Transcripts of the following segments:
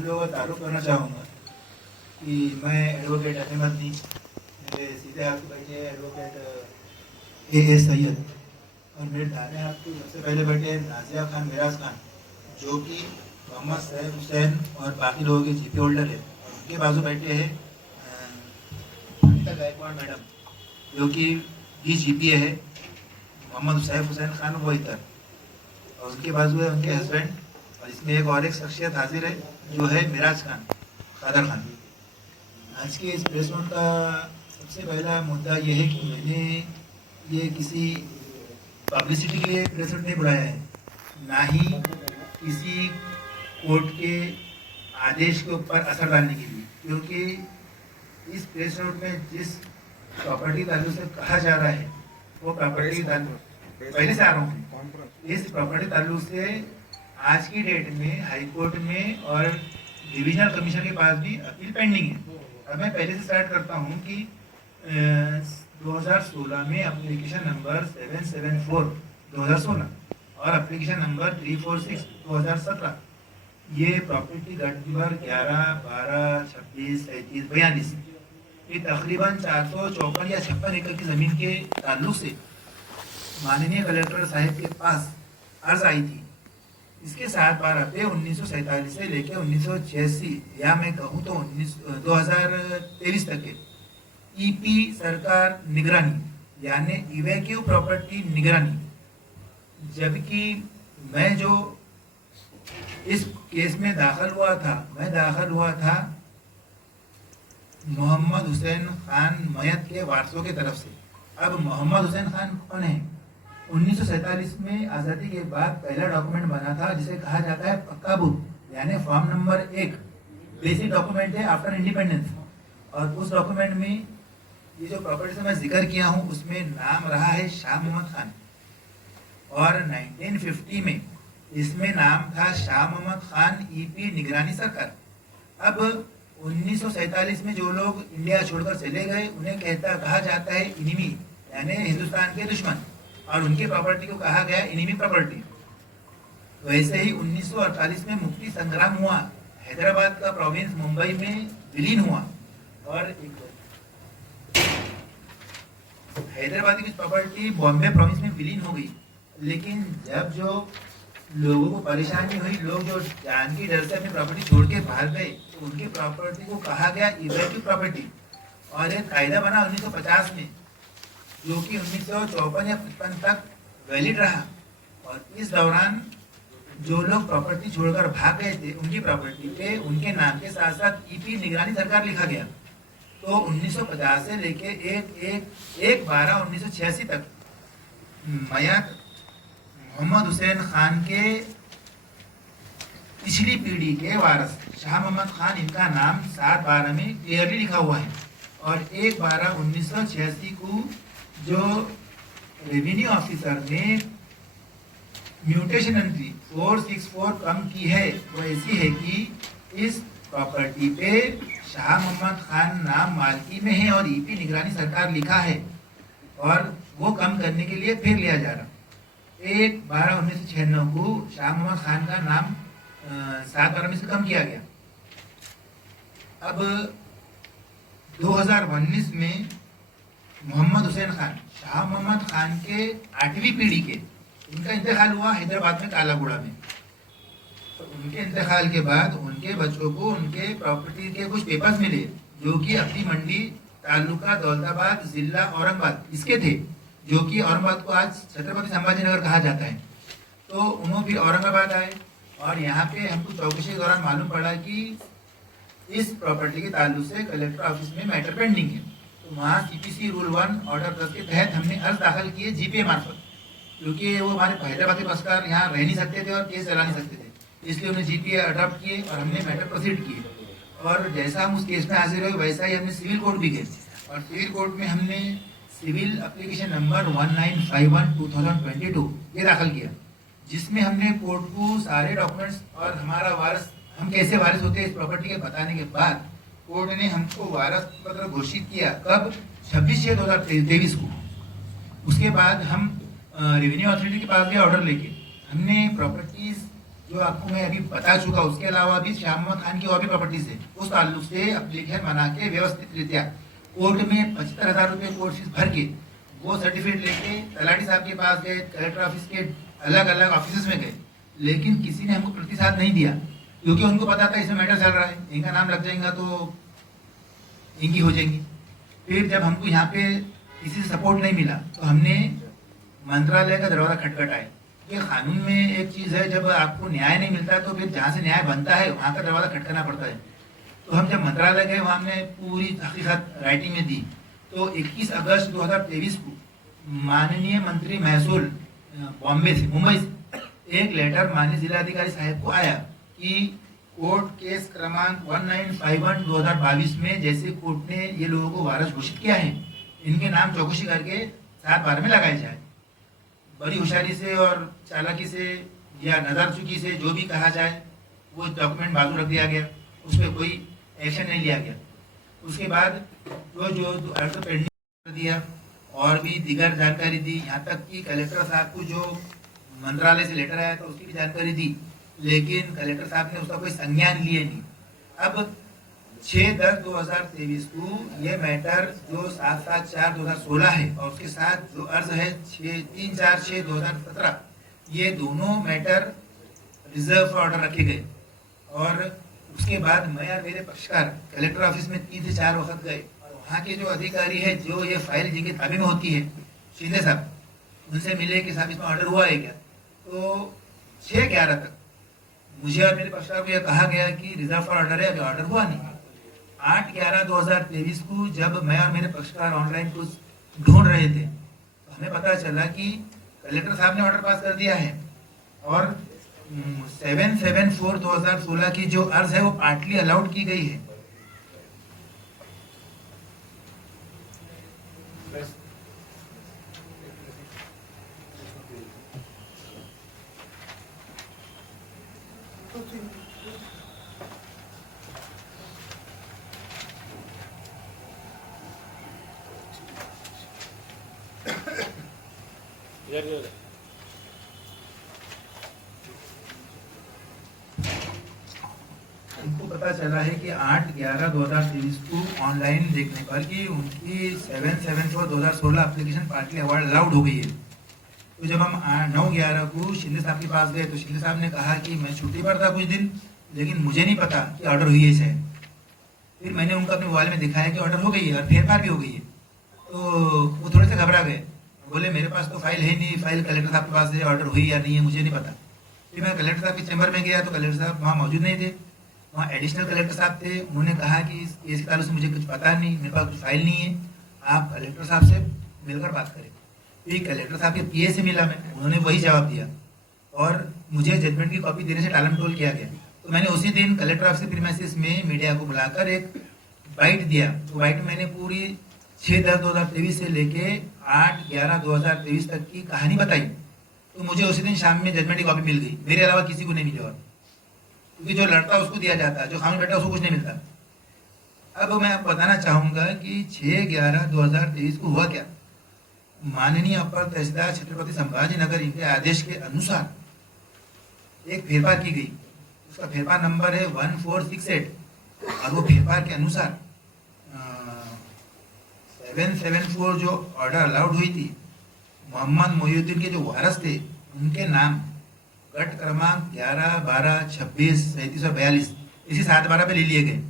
हम लोगों का तारुफ करना चाहूँगा कि मैं एडवोकेट अहमदनी, मेरे सीधे हाथ बैठे एडवोकेट ए सैयद, और मेरे दाने हाथ को सबसे पहले बैठे नाजिया खान मिराज खान, जो कि मोहम्मद सैफ हुसैन और बाकी लोगों के जीपी होल्डर है। उनके बाजू बैठे हैं अनिता गायकवाड़ मैडम, जो कि भी जीपी है, मोहम्मद सैफ हुसैन खान वो इधर, और उनके बाजू है उनके हस्बैंड, और इसमें एक शख्सियत हाजिर है जो है मिराज खान, कादर खान। आज के इस प्रेस नोट का सबसे पहला मुद्दा ये है कि मैंने ये किसी पब्लिसिटी के लिए प्रेस नोट नहीं बुलाया है, ना ही किसी कोर्ट के आदेश के ऊपर असर डालने के लिए, क्योंकि इस प्रेस नोट में जिस प्रॉपर्टी ताल्लुक से कहा जा रहा है वो प्रॉपर्टी ताल्लुक पहले से आ रहा हूँ, इस प्रॉपर्टी ताल्लुक से आज की डेट में हाई कोर्ट में और डिविजनल कमीशन के पास भी अपील पेंडिंग है। अब मैं पहले से स्टार्ट करता हूँ कि 2016 में एप्लीकेशन नंबर 774 2016 और एप्लीकेशन नंबर 346 2017, ये प्रॉपर्टी गट नंबर 11, 12, 26, 37, 42, ये तकरीबन 454 या 56 एकड़ की ज़मीन के ताल्लुक से माननीय कलेक्टर साहब के पास अर्ज आई थी। इसके 7/12 पे 1947 से लेकर 1986 या मैं कहूँ तो 2023 तक के ईपी सरकार निगरानी यानी इवैक्यू प्रॉपर्टी निगरानी, जबकि मैं जो इस केस में दाखिल हुआ था मोहम्मद हुसैन खान मयत के वारसों की तरफ से। अब मोहम्मद हुसैन खान कौन है? 1947 में आज़ादी के बाद पहला डॉक्यूमेंट बना था जिसे कहा जाता है पक्का बुक, यानी फॉर्म नंबर 1 बेसिक डॉक्यूमेंट है आफ्टर इंडिपेंडेंस। और उस डॉक्यूमेंट में ये जो प्रॉपर्टी से मैं जिक्र किया हूँ उसमें नाम रहा है शाह मोहम्मद खान, और 1950 में इसमें नाम था शाह मोहम्मद खान ईपी निगरानी सरकार। अब 1947 में जो लोग इंडिया छोड़कर चले गए उन्हें कहा जाता है इनिमी, यानी हिंदुस्तान के दुश्मन, और उनकी प्रॉपर्टी को कहा गया इनिमी प्रॉपर्टी। वैसे ही 1948 में मुक्ति संग्राम हुआ, हैदराबाद का प्रोविंस मुंबई में विलीन हुआ, और हैदराबाद की प्रॉपर्टी बॉम्बे प्रोविंस में विलीन हो गई। लेकिन जब जो लोगों को परेशानी हुई, लोग जो जान की डर से अपनी प्रॉपर्टी छोड़ के बाहर गए, तो उनकी प्रॉपर्टी को कहा गया इवैक्यू प्रॉपर्टी, और एक कायदा बना 1950 में जो कि 1954 या 55 तक वैलिड रहा। और इस दौरान जो लोग प्रॉपर्टी छोड़कर भाग गए थे उनकी प्रॉपर्टी पे उनके नाम के साथ साथ ईपी निगरानी सरकार लिखा गया। तो 1950 से लेके 1/12/1986 तक मयत मोहम्मद हुसैन खान के पिछली पीढ़ी के वारस शाह मोहम्मद खान, इनका नाम 7/12 में क्लियरली लिखा हुआ है। और 1/12/1986 को जो रेवेन्यू ऑफिसर ने म्यूटेशन एंट्री 464 कम की है वो ऐसी है कि इस प्रॉपर्टी पे शाह मोहम्मद खान नाम मालकी में है और ईपी निगरानी सरकार लिखा है, और वो कम करने के लिए फिर लिया जा रहा। 1/12/1996 को शाह मोहम्मद खान का नाम 7/12 में से कम किया गया। अब 2019 में मोहम्मद हुसैन खान, शाह मोहम्मद खान के 8वीं पीढ़ी के, इनका इंतकाल हुआ हैदराबाद में कालागुड़ा में। तो उनके इंतकाल के बाद उनके बच्चों को उनके प्रॉपर्टी के कुछ पेपर्स मिले जो कि अपनी मंडी तालुका दौलताबाद जिला औरंगाबाद इसके थे, जो कि औरंगाबाद को आज छत्रपति संभाजी नगर कहा जाता है। तो उन्होंने फिर औरंगाबाद आए, और यहाँ पे हमको चौकसी के दौरान मालूम पड़ा कि इस प्रॉपर्टी के ताल्लुक से कलेक्टर ऑफिस में मैटर पेंडिंग है। तो वहाँ सीपीसी रूल 1 ऑर्डर 10 के तहत हमने अर्ज दाखिल किए जीपीए मार्फत, क्योंकि वो हमारे हैदराबाद के पक्षकार यहाँ रह नहीं सकते थे और केस चला नहीं सकते थे, इसलिए उन्हें जीपीए अडॉप्ट किए और हमने मैटर प्रोसीड किए। और जैसा हम उस केस में हाजिर हुए वैसा ही हमने सिविल कोर्ट भी गए, और सिविल कोर्ट में हमने सिविल एप्लीकेशन नंबर 1951/2022 ये दाखिल किया, जिसमें हमने कोर्ट को सारे डॉक्यूमेंट्स और हमारा वारस, हम कैसे वारिस होते हैं इस प्रॉपर्टी के बताने के बाद कोर्ट ने हमको वारस पत्र घोषित किया। कब? 26/6/2023 को। उसके बाद हम रेवेन्यू अथॉरिटी के पास भी ऑर्डर लेके हमने प्रॉपर्टीज जो आपको मैं अभी बता चुका, उसके अलावा भी श्याम मोहम्मद खान की और भी प्रॉपर्टीज है, उस ताल्लुक से एप्लीकेशन बना के व्यवस्थित रीत्या कोर्ट में 75,000 रुपये कोर्ट फीस भर के वो सर्टिफिकेट लेके तलाटी साहब के पास गए, कलेक्टर ऑफिस के अलग अलग ऑफिस में गए, लेकिन किसी ने हमको प्रतिसाद नहीं दिया, क्योंकि उनको पता था इसमें मैटर चल रहा है, इनका नाम लग जाएगा तो इनकी हो जाएंगी। फिर जब हमको यहाँ पे किसी से सपोर्ट नहीं मिला तो हमने मंत्रालय का दरवाजा खटखटाया। ये कानून में एक चीज़ है, जब आपको न्याय नहीं मिलता है तो फिर जहाँ से न्याय बनता है वहाँ का दरवाजा खटखटाना पड़ता है। तो हम जब मंत्रालय गए वहाँ हमने पूरी हकीकत राइटिंग में दी। तो 21 अगस्त 2023 को माननीय मंत्री महसूल बॉम्बे से, मुंबई से एक लेटर माननीय जिलाधिकारी साहब को आया कि कोर्ट केस क्रमांक 1951 2022 में जैसे कोर्ट ने ये लोगों को वारस घोषित किया है, इनके नाम चौकसी करके 7/12 में लगाए जाए। बड़ी होशियारी से और चालाकी से या नजर चुकी से जो भी कहा जाए, वो डॉक्यूमेंट बाजू रख दिया गया, उस पर कोई एक्शन नहीं लिया गया। उसके बाद जो अर्ज पेंडिंग कर दिया और भी दीगर जानकारी दी, यहाँ तक कि कलेक्टर साहब को जो मंत्रालय से लेटर आया था उसकी भी जानकारी दी, लेकिन कलेक्टर साहब ने उसका कोई संज्ञान लिए नहीं। अब 6/10/2023 को ये मैटर जो 7/7/4/2016 है और उसके साथ जो अर्ज है 3/4/6/2017, ये दोनों मैटर रिजर्व ऑर्डर रखे गए। और उसके बाद मैं और मेरे पक्षकार कलेक्टर ऑफिस में 3 से 4 वक्त गए। वहाँ के जो अधिकारी है, जो ये फाइल जिनके ताबे में होती है, शिंदे साहब, उनसे मिले कि साहब इसमें ऑर्डर हुआ है क्या। तो 6/11 तक मुझे और मेरे पक्षकार को यह कहा गया कि रिजर्व फॉर ऑर्डर है, अभी ऑर्डर हुआ नहीं। 8/11/2023 को जब मैं और मेरे पक्षकार ऑनलाइन कुछ ढूंढ रहे थे तो हमें पता चला कि कलेक्टर साहब ने ऑर्डर पास कर दिया है और 7/7/4/2016 की जो अर्ज है वो पार्टली अलाउड की गई है। हमको पता चला है कि 8/11/2023 को ऑनलाइन देखने पर कि उनकी 7/7/2016 एप्लीकेशन पार्टली अवार्ड अलाउड हो गई है। तो जब हम 9/11 को शिंदे साहब के पास गए तो शिंदे साहब ने कहा कि मैं छुट्टी पर था कुछ दिन, लेकिन मुझे नहीं पता कि ऑर्डर हुई है शायद। फिर मैंने उनको अपने मोबाइल में दिखाया कि ऑर्डर हो गई है और फेरफार भी हो गई है। तो वो थोड़े से घबरा गए, बोले मेरे पास तो फाइल है नहीं, फाइल कलेक्टर साहब के पास है, ऑर्डर हुई या नहीं है मुझे नहीं पता। फिर मैं कलेक्टर साहब के चैम्बर में गया तो कलेक्टर साहब वहाँ मौजूद नहीं थे, वहाँ एडिशनल कलेक्टर साहब थे। उन्होंने कहा कि इस केस के ताल्लुक से मुझे कुछ पता नहीं, मेरे पास कुछ फाइल नहीं है, आप कलेक्टर साहब से मिलकर बात करें। फिर कलेक्टर साहब के पीए से मिला मैं, उन्होंने वही जवाब दिया और मुझे जजमेंट की कॉपी देने से टालम टोल किया गया। तो मैंने उसी दिन कलेक्टर ऑफिस प्रीमाइसिस में मीडिया को बुलाकर एक बाइट दिया। तो बाइट में मैंने पूरी 6/10/2023 से लेके 8/11/2023 तक की कहानी बताई। तो मुझे उसी दिन शाम में जजमेंट की कॉपी मिल गई, मेरे अलावा किसी को नहीं मिली। और क्योंकि जो लड़ता उसको दिया जाता है, जो खामोश बैठा उसको कुछ नहीं मिलता। अब मैं आपको बताना चाहूंगा कि 6/11/2023 को हुआ क्या। माननीय अपर तहसीलदार छत्रपति संभाजी नगर इनके आदेश के अनुसार एक फेरफार की गई। उसका फेरफार नंबर है 1468 और वो फेरफार के अनुसार 7/7/4 जो ऑर्डर अलाउड हुई थी, मोहम्मद मोहिउद्दीन के जो वारस थे उनके नाम गट क्रमांक 11, 12, 26, 37 और 42 इसी 7/12 पे ले लिए गए।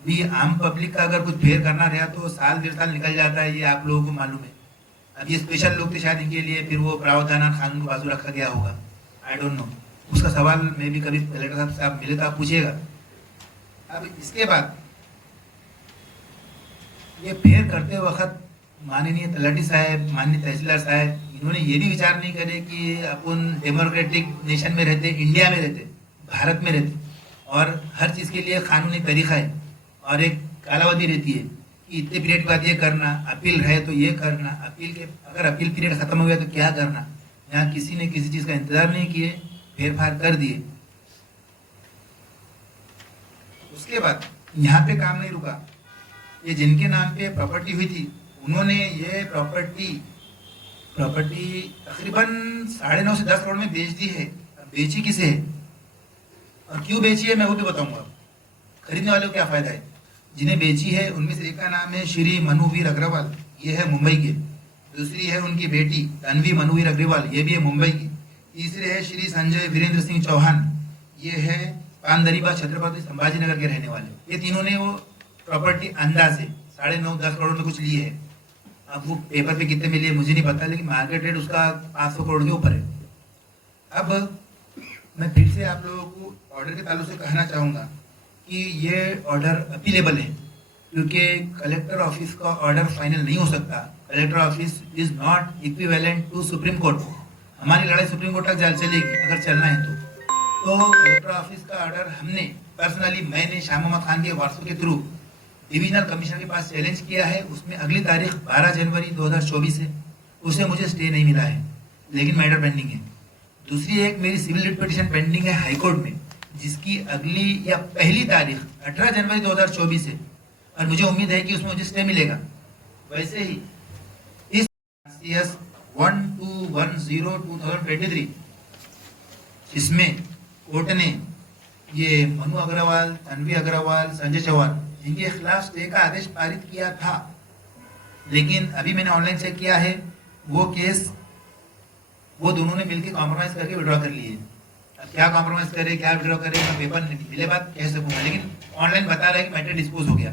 भी आम पब्लिक का अगर कुछ फेर करना रहा तो 1-1.5 साल निकल जाता है, ये आप लोगों को मालूम है। अब ये स्पेशल लोग थे शायद इनके लिए, फिर वो प्रावधान और कानून को बाजू रखा गया होगा, आई डोंट नो। उसका सवाल मैं भी कभी कलेक्टर साहब से आप मिले तो आप पूछिएगा। अब इसके बाद ये फेर करते वक्त माननीय तलाटी साहब, माननीय तहसीलदार साहब, इन्होंने ये भी विचार नहीं करे कि अपन डेमोक्रेटिक नेशन में रहते, इंडिया में रहते, भारत में रहते और हर चीज़ के लिए कानूनी तरीका है और एक कालावधि रहती है कि इतने पीरियड के बाद ये करना, अपील है तो ये करना, अपील के अगर अपील पीरियड खत्म हो गया तो क्या करना। यहाँ किसी ने किसी चीज़ का इंतजार नहीं किए, फेरफार कर दिए। उसके बाद यहाँ पे काम नहीं रुका, ये जिनके नाम पे प्रॉपर्टी हुई थी उन्होंने ये प्रॉपर्टी तकरीबन 9.5 से 10 करोड़ में बेच दी है। बेची किसे है और क्यों बेची है मैं वो भी बताऊंगा। खरीदने वालों को क्या फायदा है। जिन्हें बेची है उनमें से एक का नाम है श्री मनुवीर अग्रवाल, ये है मुंबई के। दूसरी है उनकी बेटी तन्वी मनुवीर अग्रवाल, ये भी है मुंबई की। तीसरे है श्री संजय वीरेंद्र सिंह चौहान, ये है पानदरीबा छत्रपति संभाजीनगर के रहने वाले। ये तीनों ने वो प्रॉपर्टी अंदाजे 9.5-10 करोड़ में कुछ ली है। अब वो पेपर पे कितने मिले मुझे नहीं पता, लेकिन मार्केट रेट उसका 500 करोड़ के ऊपर है। अब मैं फिर से आप लोगों को ऑर्डर के ताल्लुक से कहना चाहूँगा कि ये ऑर्डर अपीलेबल है, क्योंकि कलेक्टर ऑफिस का ऑर्डर फाइनल नहीं हो सकता। Collector office is not equivalent to Supreme Court. हमारी लड़ाई सुप्रीम कोर्ट तक चलेगी अगर चलना है तो कलेक्टर ऑफिस का ऑर्डर हमने पर्सनली, मैंने शाह मोहम्मद खान के वारसों के थ्रू डिविजनल कमिश्नर के पास चैलेंज किया है। उसमें अगली तारीख 12 जनवरी 2024 है, उसे मुझे स्टे नहीं मिला है, लेकिन मैटर पेंडिंग है। दूसरी एक मेरी सिविल रिट पिटीशन पेंडिंग है हाई कोर्ट में, जिसकी अगली या पहली तारीख 18 जनवरी 2024 है, और मुझे उम्मीद है कि उसमें मुझे स्टे मिलेगा। वैसे ही इस CS 1210/2023 इसमें कोर्ट ने ये मनु अग्रवाल, तन्वी अग्रवाल, संजय चौहान, इनके खिलाफ स्टे का आदेश पारित किया था। लेकिन अभी मैंने ऑनलाइन चेक किया है, वो केस वो दोनों ने मिलकर कॉम्प्रोमाइज करके विड्रॉ कर लिए। अब क्या कॉम्प्रोमाइज करे, क्या विड्रॉ करे, मैं पेपर मिले बात कह सकूंगा, लेकिन ऑनलाइन बता रहा है कि मैटर डिस्पोज हो गया।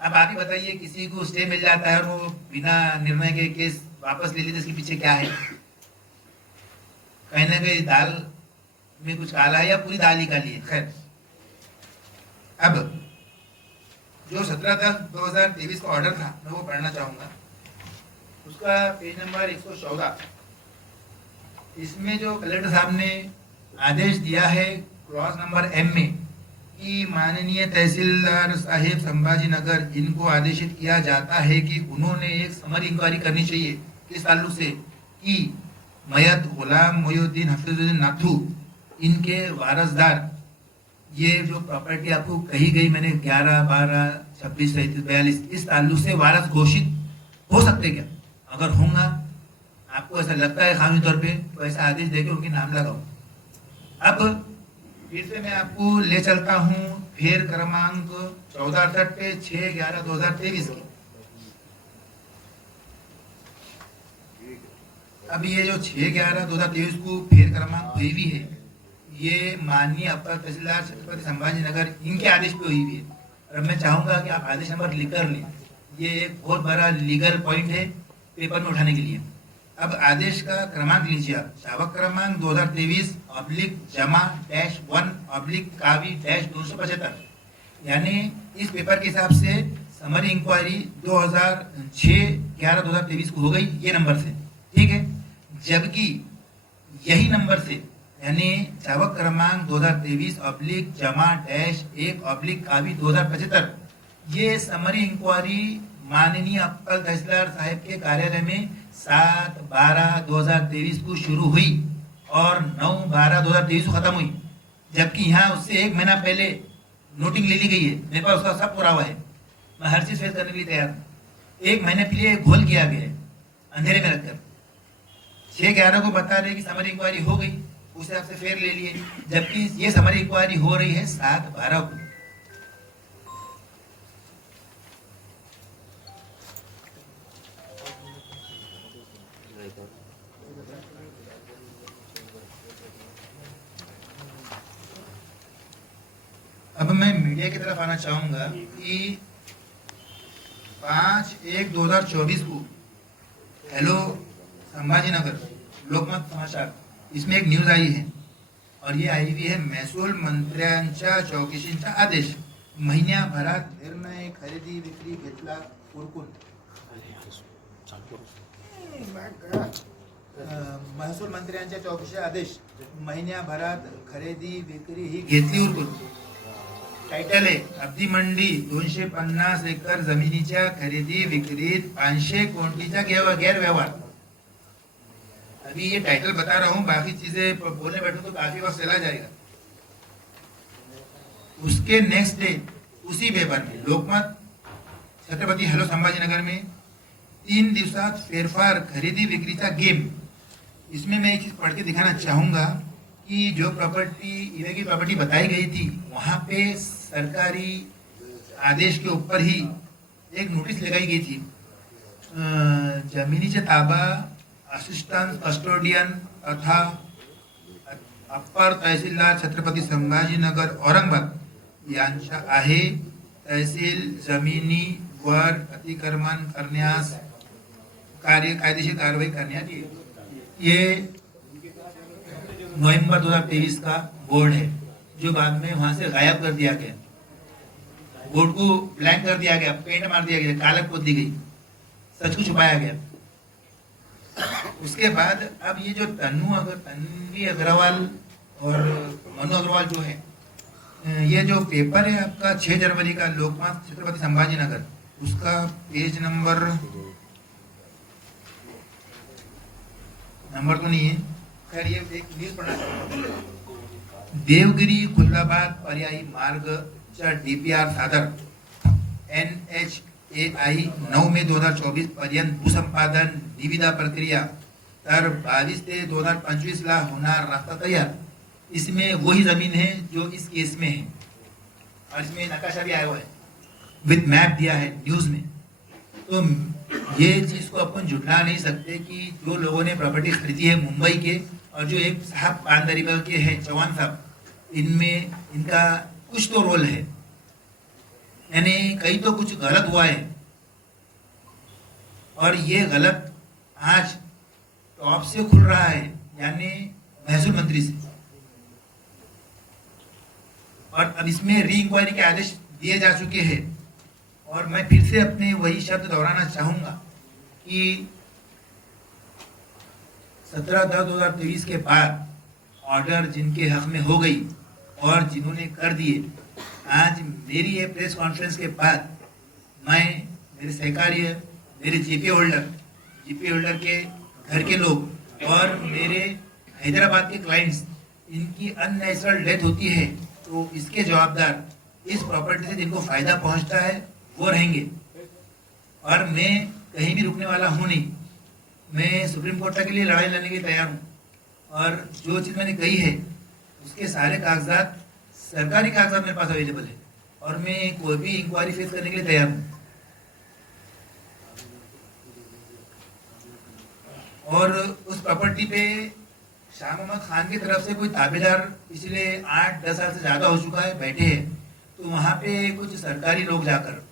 अब आप ही बताइए, किसी को स्टे मिल जाता है और वो बिना निर्णय के केस वापस ले लेते, इसके पीछे क्या है? कहीं ना कहीं दाल में कुछ काला है या पूरी दाल ही काली है। खैर, अब जो 17/10/2023 का ऑर्डर था मैं वो पढ़ना चाहूंगा। उसका पेज नंबर 114, इसमें जो कलेक्टर साहब ने आदेश दिया है क्लॉज नंबर M में कि माननीय तहसीलदार साहेब संभाजीनगर, इनको आदेशित किया जाता है कि उन्होंने एक समरी इंक्वायरी करनी चाहिए किस ताल्लुक से कि मयत गुलाम मोयुद्दीन हफीजुद्दीन नाथू, इनके वारसदार, ये जो प्रॉपर्टी आपको कही गई मैंने 11, 12, 26, 37, 42, इस ताल्लुक से वारस घोषित हो सकते क्या? अगर होगा, आपको ऐसा लगता है कानूनी तौर पे, तो ऐसा आदेश देके उनके नाम लगाओ। अब फिर से मैं आपको ले चलता हूँ फेर क्रमांक 1468 पे 6/11/2023 की। अब ये जो 6/11/2023 को फेर क्रमांक हुई हुई है, ये माननीय अपर तहसीलदार छत्रपति संभाजीनगर, इनके आदेश पे हुई हुई है। और मैं चाहूंगा कि आप आदेश नंबर लिख कर लें, ये एक बहुत बड़ा लीगल पॉइंट है पेपर में उठाने के लिए। अब आदेश का क्रमांक लीजिए आप, शावक क्रमांक 2023/1/कावी-275, यानी इस पेपर के हिसाब से समरी इंक्वायरी 2006/11/2023 को हो गई ये नंबर से, ठीक है। जबकि यही नंबर से यानी शावक क्रमांक 2023/1/कावी-2075, ये समरी इंक्वायरी माननीय अपर तहसीलदार साहब के कार्यालय में 7/12/2023 को शुरू हुई और 9/12/2023 को खत्म हुई। जबकि यहाँ उससे 1 महीना पहले नोटिंग ले ली गई है, मेरे पास उसका सब पुरावा है, मैं हर चीज फेस करने के लिए तैयार हूँ। 1 महीने पहले घोल किया गया है अंधेरे में रखकर। 6/11 को बता रहे कि समरी इंक्वायरी हो गई, उस हिसाब से फेर ले लिए, जबकि ये समरी इंक्वायरी हो रही है 7/12 को। अब मैं मीडिया की तरफ आना चाहूंगा कि 5/1/2024 को हेलो संभाजीनगर लोकमत समाचार, इसमें एक न्यूज आई है और ये आई हुई है महसूल मंत्र्यांच्या चौकशीचा आदेश, महिन्याभरात निर्णय खरेदी विक्री घेतला उरकून। महसूल मंत्र्यांच्या चौकशी आदेश, महिन्याभरात खरेदी विक्री ही घेतली उरकून। टायटल आहे अब्दी मंडी 250 एकर जमिनीच्या खरेदी विक्रीत 500 कोटीचा गैरव्यवहार। अभी ये टाइटल बता रहा हूँ, बाकी चीजें बोलने बैठूं तो काफी वक्त चला जाएगा। उसके नेक्स्ट डे उसी पेपर में लोकमत छत्रपति हेलो संभाजीनगर में 3 दिवसात फेरफार खरेदी विक्रीचा गेम। इसमें मैं एक चीज पढ़ के दिखाना चाहूंगा कि जो प्रॉपर्टी ईवे की प्रॉपर्टी बताई गई थी वहाँ पे सरकारी आदेश के ऊपर ही एक नोटिस लगाई गई थी, जमिनीचे ताबा असिस्टंट कस्टोडियन तथा अप्पर तहसीलदार छत्रपती संभाजीनगर औरंगाबाद यांचा आहे. तहसील जमिनीवर अतिक्रमण करण्यास कायदेशीर कार्रवाई करण्यात येईल. ये नवंबर 2023 का बोर्ड है जो बाद में वहां से गायब कर दिया गया. बोर्ड को ब्लैंक कर दिया गया, पेंट मार दिया गया, कालक पोत दी गई, सच को छुपाया गया. उसके बाद अब ये जो तन्वी अग्रवाल और मनु अग्रवाल जो है, ये जो पेपर है आपका 6 जनवरी का लोकमत छत्रपति संभाजीनगर, उसका पेज नंबर तो नहीं है, खैर ये एक न्यूज पढ़ना चाहूंगा. देवगिरी खुलदाबाद पर्यायी मार्गच्या DPR सादर NHAI 9 मे 2024 पर्यंत भूसंपादन निविदा प्रक्रिया तर 22 ते 2025 ला होणार रास्ता तैयार. इसमें वही जमीन है जो इस केस में है और इसमें नकाशा भी आया हुआ है, विद मैप दिया है न्यूज में. तो ये चीज को अपन झुटला नहीं सकते कि जो लोगों ने प्रॉपर्टी खरीदी है मुंबई के और जो एक साहब पानदरीबल के हैं चौहान साहब, इनमें इनका कुछ तो रोल है, यानी कहीं तो कुछ गलत हुआ है. और ये गलत आज टॉप से खुल रहा है, यानी महसूल मंत्री से. और अब इसमें री इंक्वायरी के आदेश दिए जा चुके हैं. और मैं फिर से अपने वही शब्द दोहराना चाहूंगा कि 17/10/2023 के बाद ऑर्डर जिनके हक में हो गई और जिन्होंने कर दिए, आज मेरी ये प्रेस कॉन्फ्रेंस के बाद मैं, मेरे सहकार्य, मेरे जीपी होल्डर के घर के लोग और मेरे हैदराबाद के क्लाइंट्स, इनकी अननेचुरल डेथ होती है तो इसके जवाबदार इस प्रॉपर्टी से जिनको फायदा पहुंचता है वो रहेंगे. और मैं कहीं भी रुकने वाला हूं नहीं. मैं सुप्रीम कोर्ट के लिए लड़ाई लड़ने के लिए तैयार हूं. और जो चीज मैंने कही है उसके सारे कागजात, सरकारी कागजात मेरे पास अवेलेबल है और मैं कोई भी इंक्वायरी फेस करने के लिए तैयार हूं. और उस प्रॉपर्टी पे शाह मोहम्मद खान की तरफ से कोई ताबेदार पिछले 8-10 साल से ज्यादा हो चुका है, बैठे हैं. तो वहां पे कुछ सरकारी लोग जाकर,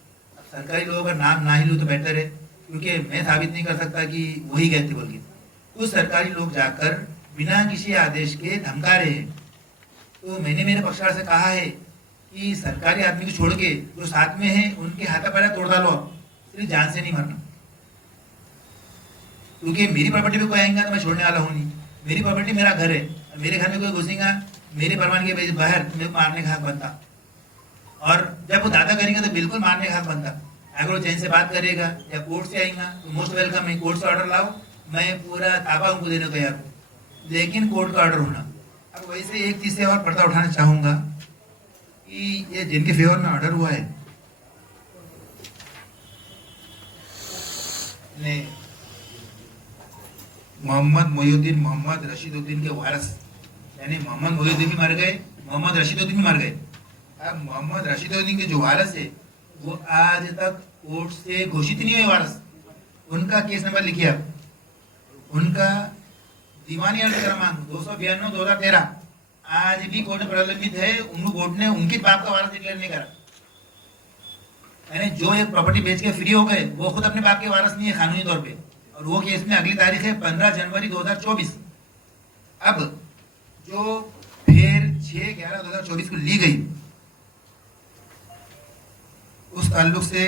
सरकारी लोगों का नाम ना ही लूँ तो बेहतर है क्योंकि मैं साबित नहीं कर सकता कि वही गए थे बल्कि कुछ सरकारी लोग जाकर बिना किसी आदेश के धमका रहे हैं. तो मैंने मेरे पक्षकार से कहा है कि सरकारी आदमी को छोड़ के जो साथ में है उनके हाथा पैरा तोड़ डालो, सिर्फ जान से नहीं मरना. क्योंकि मेरी प्रॉपर्टी पे कोई आएगा तो मैं छोड़ने वाला हूँ नहीं. मेरी प्रॉपर्टी मेरा घर है, मेरे घर में कोई घुसेगा मेरे परवान के बाहर तो मेरे को मारने का हक बनता. और जब वो दादा करेगा तो बिल्कुल मारने का हक बनता. अगर वो चैन से बात करेगा या कोर्ट से आएगा तो मोस्ट वेलकम है, कोर्ट से ऑर्डर लाओ, मैं पूरा ताबा उनको देने को तैयार हूँ, लेकिन कोर्ट का ऑर्डर होना. अब वैसे एक चीज से और पर्दा उठाना चाहूंगा कि ये जिनके फेवर में ऑर्डर हुआ है ने मोहम्मद मोहिउद्दीन, मोहम्मद रशीदुद्दीन के वारस, यानी मोहम्मद मोहिउद्दीन भी मर गए, मोहम्मद रशीदुद्दीन भी मर गए. अब मोहम्मद रशीदुद्दीन के जो वारस है वो आज तक कोर्ट से घोषित नहीं हुए वारस. उनका केस नंबर लिखिए आप, उनका दीवानी अर्ज क्रमांक 292/2013 आज भी कोर्ट में प्रलंबित है. उनको कोर्ट ने उनके बाप का वारस डिक्लेयर नहीं करा. यानी जो एक प्रॉपर्टी बेच के फ्री हो गए वो खुद अपने बाप के वारस नहीं है कानूनी तौर पे. और वो केस में अगली तारीख है 15 जनवरी 2024. अब जो फिर 6/11/2024 को ली गई उस ताल्लुक से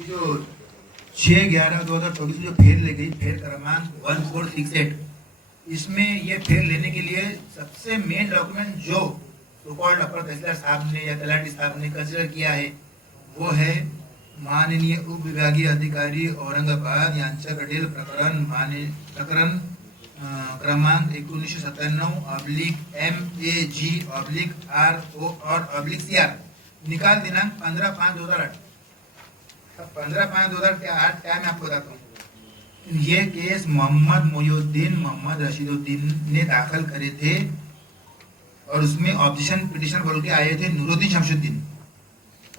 जो 6/11/2024 जो फेर ले गई, फेर क्रमांक 1468, इसमें ये फेर लेने के लिए सबसे मेन डॉक्यूमेंट जो सो कॉल्ड अपर तहसीलदार साहब ने या तलाटी साहब ने कंसिडर किया है वो है माननीय उपविभागीय अधिकारी औरंगाबाद यांच्याकडील प्रकरण क्रमांक 1997/MAG/RO/CR निकाल दिनांक 15/5/2008। 15/5/2008 क्या मैं आपको बताता हूँ। ये केस मोहम्मद मोयुद्दीन मोहम्मद रशीदुद्दीन ने दाखिल करे थे और उसमें ऑब्जेक्शन पिटिशन बोल के आए थे नूरुद्दीन शमशुद्दीन।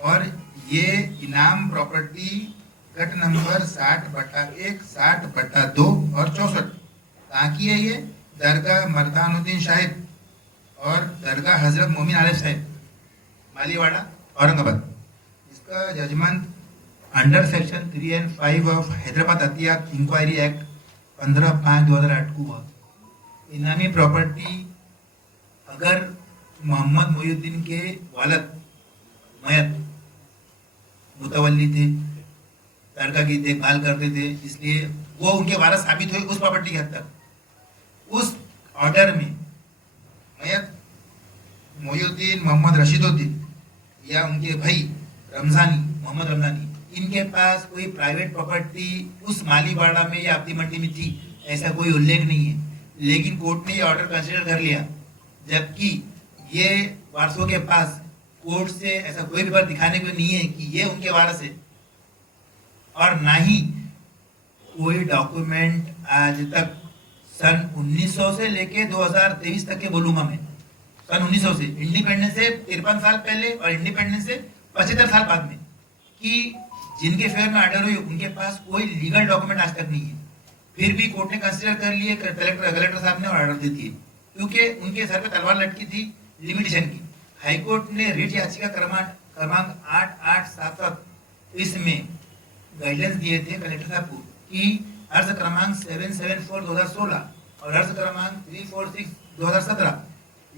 और ये इनाम प्रॉपर्टी गट नंबर 60/1, 60/2 और 64 कहाँ की है? ये दरगाह मर्दानुद्दीन साहिब और दरगाह हजरत मोमिन आलिफ साहिब, मालीवाड़ा, औरंगाबाद। इसका judgement under section 3 and 5 of Hyderabad Atiyat inquiry act 15/5/2008 को हुआ। इनामी प्रॉपर्टी अगर मोहम्मद मोयुद्दीन के वालद मयत मुतवल्ली थे, दरगाह की देखभाल करते थे, इसलिए वो उनके वारस साबित हुए उस प्रॉपर्टी के हद तक। उस ऑर्डर में मयत मोयुद्दीन मोहम्मद रशीदुद्दीन या उनके भाई मोहम्मद रमजानी, इनके पास कोई प्राइवेट प्रॉपर्टी उस मालीवाड़ा में या अब्दी मंडी में थी, ऐसा कोई उल्लेख नहीं है। लेकिन कोर्ट ने ये ऑर्डर कंसिडर कर लिया, जबकि ये वारसों के पास कोर्ट से ऐसा कोई पेपर दिखाने को नहीं है कि ये उनके वारस है, और ना ही कोई डॉक्यूमेंट आज तक सन 1900 से लेके 2023 तक के बोलूंगा मैं, सन 1900 से, इंडिपेंडेंस से 53 साल पहले और इंडिपेंडेंस से 75 साल बाद में, कि जिनके फेवर में ऑर्डर हुई उनके पास कोई लीगल डॉक्यूमेंट आज तक नहीं है। फिर भी कोर्ट ने कंसिडर कर लिए, कलेक्टर साहब ने ऑर्डर दे दिए, क्योंकि उनके सर पे तलवार लटकी थी लिमिटेशन की। हाईकोर्ट ने रिट याचिका क्रमांक 8877 इसमें गाइडलाइंस दिए थे कलेक्टर साहब को कि अर्ज क्रमांक 774/2016 और अर्ज क्रमांक 346/2017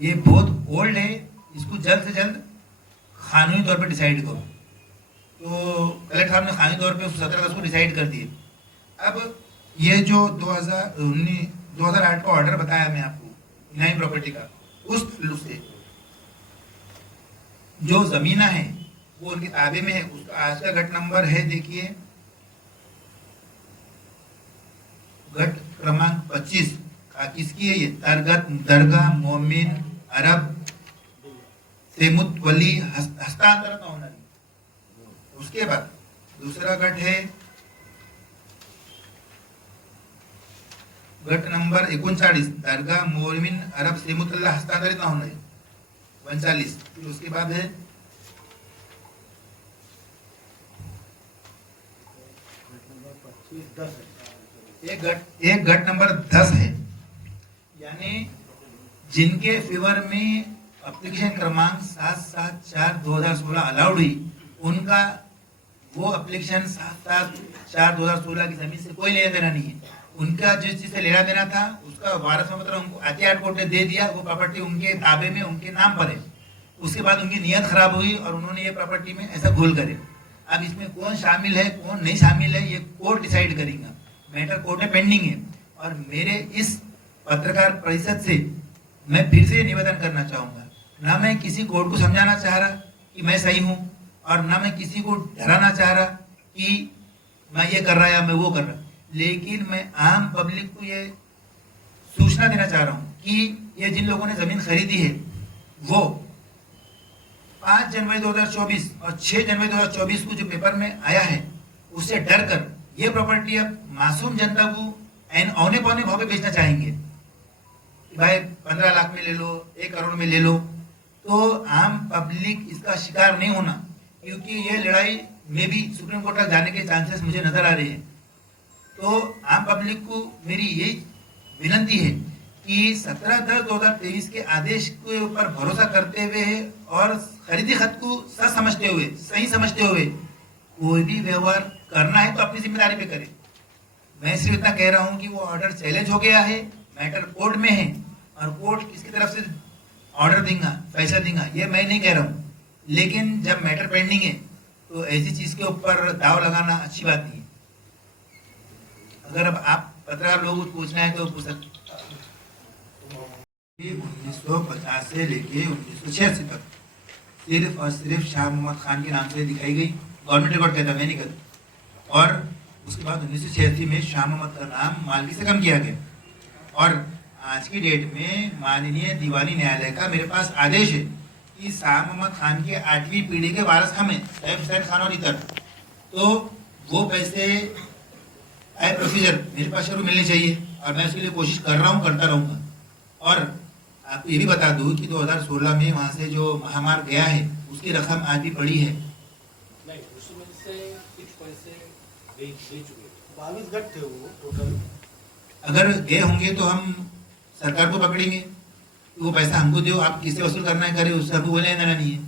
ये बहुत ओल्ड है, इसको जल्द से जल्द कानूनी तौर पर डिसाइड करो। तो कलेक्टर साहब ने कानूनी तौर पे 17 अगस्त को डिसाइड कर दिए। अब ये जो 2008 का ऑर्डर बताया मैं आपको इनामी प्रॉपर्टी का, उस से जो जमीना है वो उनके ताबे में है। उसका आज का गट नंबर है, देखिए गट क्रमांक 25 किसकी है? ये दरगाह मोमिन अरब से मुतवली हस्तांतरण का होना। उसके बाद दूसरा गट है गट नंबर 39 दरगाह मोमिन अरब से मुतल्ला हस्तांतरित ना होना है 39। फिर उसके बाद है एक गट नंबर 10 है, यानी जिनके फेवर में एप्लीकेशन क्रमांक 774/2016 अलाउड हुई, उनका वो एप्लीकेशन 774/2016 की जमीन से कोई लेना देना नहीं है। उनका जिस चीज से लेना देना था उसका वारस में मतलब उनको अतियात कोर्ट ने दे दिया, वो प्रॉपर्टी उनके ताबे में उनके नाम पर है। उसके बाद उनकी नीयत खराब हुई और उन्होंने ये प्रॉपर्टी में ऐसा घोल करे। अब इसमें कौन शामिल है कौन नहीं शामिल है ये कोर्ट डिसाइड करेगा। मैटर कोर्ट में पेंडिंग है। और मेरे इस पत्रकार परिषद से मैं फिर से निवेदन करना चाहूंगा, ना मैं किसी कोर्ट को समझाना चाह रहा कि मैं सही हूं, और ना मैं किसी को डराना चाह रहा कि मैं ये कर रहा या मैं वो कर रहा, लेकिन मैं आम पब्लिक को ये सूचना देना चाह रहा हूं कि ये जिन लोगों ने जमीन खरीदी है वो 5 जनवरी 2024 और 6 जनवरी 2024 को जो पेपर में आया है उससे डर कर ये प्रॉपर्टी अब मासूम जनता को औने पौने भाव पे बेचना चाहेंगे। भाई 15 लाख में ले लो, 1 करोड़ में ले लो, तो आम पब्लिक इसका शिकार नहीं होना, क्योंकि ये लड़ाई में भी सुप्रीम कोर्ट तक जाने के चांसेस मुझे नजर आ रहे हैं। तो आम पब्लिक को मेरी यही विनती है कि 17/10/2023 के आदेश के ऊपर भरोसा करते हुए और खरीदी खत को सही समझते हुए कोई भी व्यवहार करना है तो अपनी जिम्मेदारी पे करे। मैं सिर्फ इतना कह रहा हूं कि वो ऑर्डर चैलेंज हो गया है, मैटर कोर्ट में है और कोर्ट किसकी तरफ से ऑर्डर देगा, फैसला देगा, ये मैं नहीं कह रहा हूं। लेकिन जब मैटर पेंडिंग है तो ऐसी चीज के ऊपर दाव लगाना अच्छी बात नहीं है। अगर अब आप पत्रकार लोगों को पूछना है तो पूछ सकते। 1950 से लेके 1986 तक सिर्फ और सिर्फ शाह मोहम्मद खान के नाम से दिखाई गई गवर्नमेंट रिकॉर्ड कहता है, मैं नहीं कहता। और उसके बाद 1986 में शाह मोहम्मद का नाम मालवी से कम किया गया। और आज की डेट में माननीय दीवानी न्यायालय का मेरे पास आदेश है कि शाह मोहम्मद खान के 8वीं पीढ़ी के वारस हम हैं, सैफ हुसैन खान और इतर। तो वो पैसे एज प्रोसीजर मेरे पास शुरू मिलने चाहिए और मैं उसके लिए कोशिश कर रहा हूँ, करता रहूँगा। और आपको ये भी बता दूँ कि 2016 में वहाँ से जो महामार्ग गया है उसकी रकम आज भी पड़ी है। नहीं, उसमें से कुछ पैसे दे चुके 22 गट थे वो टोटल। अगर गए होंगे तो हम सरकार को पकड़ेंगे, वो पैसा हमको दो, आप किससे वसूल करना है करें, उससे हमको बोले ना नहीं है।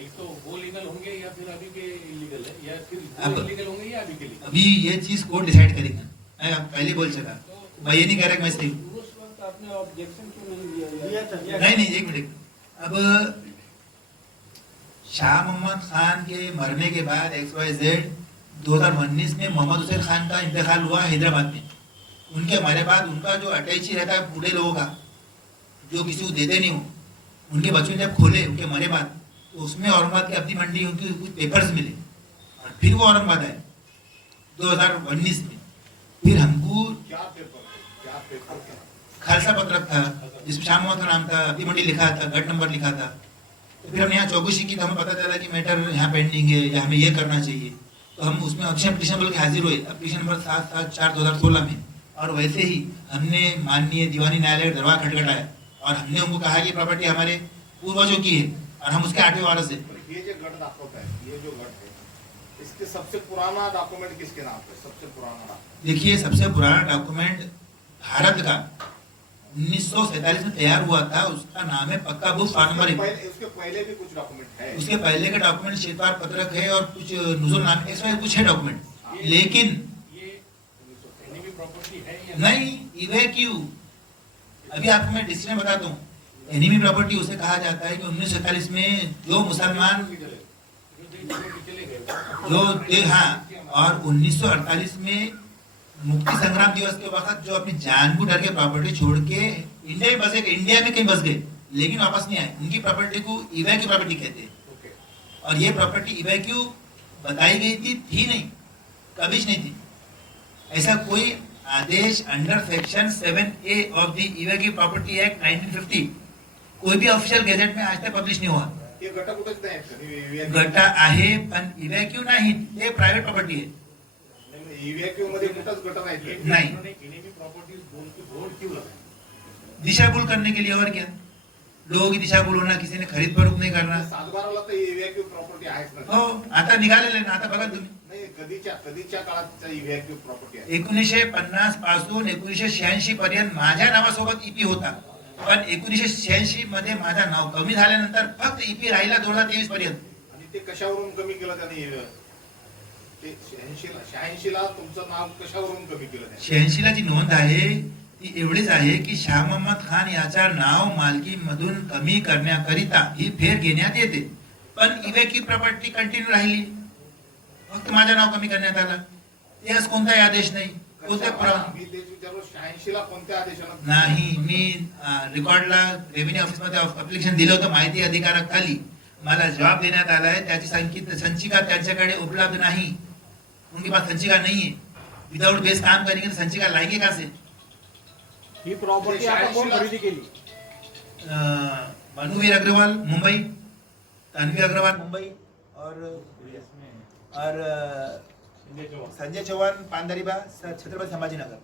एक तो वो लीगल होंगे या फिर अभी के इलीगल है, या फिर अब वो लीगल होंगे या अभी के लीगल? अभी ये चीज कोर्ट डिसाइड करेगा। मैं पहले बोल चुका, मैं ये नहीं कह रहा कि मैं सही हूँ। उस वक्त आपने ऑब्जेक्शन क्यों नहीं दिया था? नहीं, एक मिनट। अब शाह मोहम्मद खान के मरने के बाद XYZ 2019 में मोहम्मद हुसैन खान का इंतकाल हुआ हैदराबाद में। उनके हमारे बाद उनका जो अटैची रहता है बूढ़े लोगों का, जो किसी को देते नहीं हो, उनके बच्चों ने जब खोले उनके मरे बाद, तो उसमें औरंगाबाद की अब्दी मंडी उनके कुछ पेपर्स मिले और फिर वो औरंगाबाद आए 2019 में। फिर हमको क्या पेपर खालसा पत्रक था जिसमें शाह मोहम्मद का नाम था, अब्दी मंडी लिखा था, गट नंबर लिखा था। तो फिर हमने यहाँ चौकसी की तो हमें पता चला कि मैटर यहाँ पेंडिंग है या हमें ये करना चाहिए। तो हम उसमें ऑप्शन पिटिशन बोल के हाजिर हुए एप्लीकेशन नंबर 774/2016 में। और वैसे ही हमने माननीय दीवानी न्यायालय दरबार खटखटाया और हमने उनको कहा कि प्रॉपर्टी हमारे पूर्वजों की है और हम उसके 8वें वारस है। ये जो गढ़ दाखवत है, ये जो गढ़ है, इसके सबसे पुराना डॉक्यूमेंट किसके नाम पे? सबसे पुराना डॉक्यूमेंट देखिए, सबसे पुराना डॉक्यूमेंट भारत का 1947 में तैयार हुआ था, उसका नाम है पक्का बुक फार्म नंबर। उसके पहले भी कुछ डॉक्यूमेंट है? उसके पहले के डॉक्यूमेंट श्वेतपाल पत्रक है और कुछ नुजुल नाम है, कुछ है डॉक्यूमेंट। लेकिन प्रॉपर्टी है या नहीं, इवैक्यू अभी आपको मैं डिसीजन बताता हूँ। एनिमी प्रॉपर्टी उसे कहा जाता है कि 1947 में जो मुसलमान जो हाँ, और 1948 में मुक्ति संग्राम दिवस के वक्त जो अपनी जान को डर के प्रॉपर्टी छोड़ के इंडिया में बसे गए, इंडिया में कहीं बस गए लेकिन वापस नहीं आए, उनकी प्रॉपर्टी को इवैक्यू प्रॉपर्टी कहते हैं। और ये प्रॉपर्टी इवैक्यू बताई गई थी नहीं, कभी नहीं थी। ऐसा कोई आदेश under section 7A of the evacuee property act 1950 कोई भी ऑफिशियल गॅझेट में आज तक पब्लिश नाही हुआ। हे गटा कुठेच नाही, गटा आहे पण इवॅक्यू नाही, ते प्रायव्हेट प्रॉपर्टी आहे। इव्हॅक्यू मध्ये कुठंच गट नाही, दिशाभूल करने के लिए और क्या, लोगों की दिशाभूल होना, किसी ने खरीद फरोख्त नहीं करना। सातबाराला तर इव्हॅक्यू प्रॉपर्टी आहेच ना? हो, आता निघालेले ना, आता बघा तुम्ही। नाही, कधीच्या काळात इव्हॅक्यू प्रॉपर्टी आहे? 1950 पासून 1986 पर्यंत माझ्या नावासोबत ईपी होता, पण 1986 मध्ये माझं नाव कमी झाल्यानंतर फक्त ईपी राहिला 2023 पर्यंत। आणि ते कशावरून कमी केलं त्याने? ते 86 ला तुमचं नाव कशावरून कमी केलं त्याने? 86 ला जी नोंद आहे ती एवढीच आहे की शाह मोहम्मद खान याचा नाव मालकीमधून कमी करण्याकरिता ही फेर घेण्यात येते, पण इवॅक्यू प्रॉपर्टी कंटिन्यू राहिली, फक्त माझं नाव कमी करण्यात आलं। यास कोणताही आदेश नाही, कोणत्या मी तेच विचारलो, 86 ला कोणत्या आदेशानं नाही। मी रेकॉर्डला रेव्हेन्यू ऑफिस मध्ये अप्लिकेशन दिलं होतं माहिती अधिकाराखाली, मला जवाब देण्यात आलाय, त्याची संचिका त्यांच्याकडे उपलब्ध नाही, उनके पास संचिका नहीं है। विदाउट बेस काम करेंगे तो संचिका लाएंगे कहाँ से? ही प्रॉपर्टी आपण कोण खरेदी केली? मनुवीर अग्रवाल मुंबई, तन्वीर अग्रवाल मुंबई और संजय चौहान पांडरीबा छत्रपति संभाजीनगर।